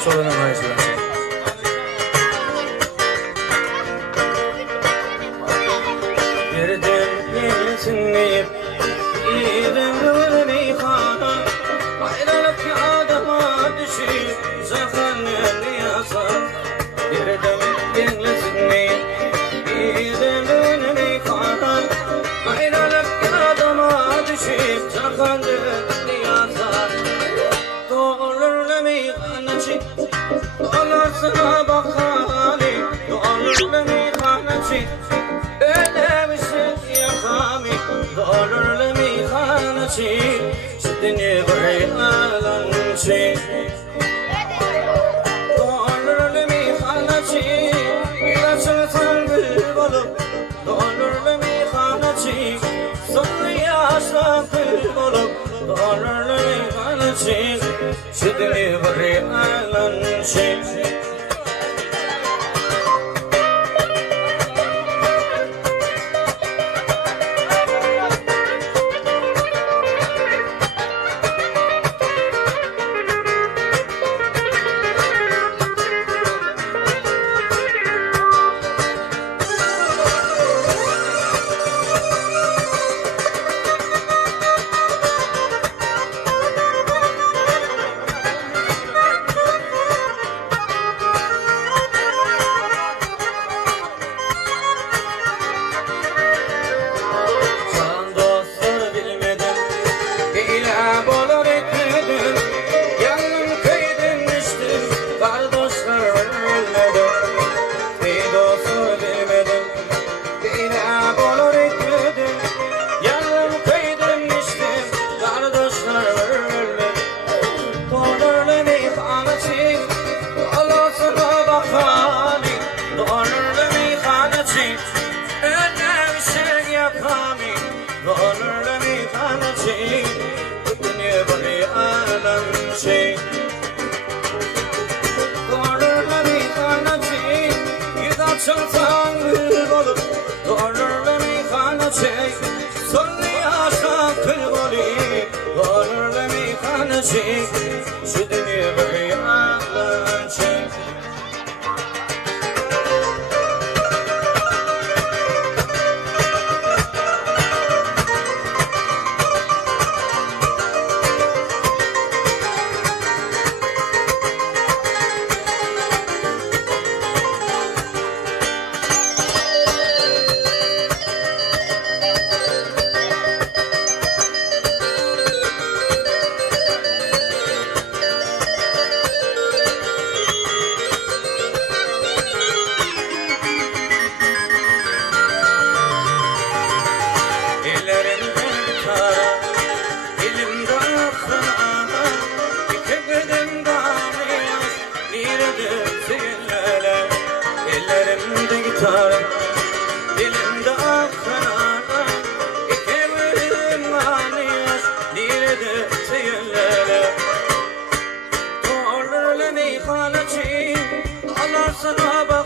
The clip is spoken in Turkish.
so'radim raislar. Yerden yesinmeyip İğrenli meyhana Ayrılık adama düşüp Zahanlı yasar Yerden yesinmeyip İğrenli meyhana Ayrılık adama düşüp Zahanlı yasar Doğrulur meyhanacı Dolarsına bakali Doğrulur meyhanacı Doğrulur meyhanacı Sütünü bırayalançı Doğrulur meyhanacı İlaçını tanrı olup Doğrulur meyhanacı Sonlu yaşa kıl olup Doğrulur meyhanacı Sütünü bırayalançı Doğrulur meyhanacı Dünya bırayalançı Doğrulur meyhanacı Yüdaçın tanrı olup Doğrulur meyhanacı Sonlu yaşa kıl olup Doğrulur meyhanacı Şu dünya bırayalançı Ellerimde gitar, dilimde akkanada İkimizin maniyaz, direde seyirlere Doğrulur meyhanacı, Allah sana bak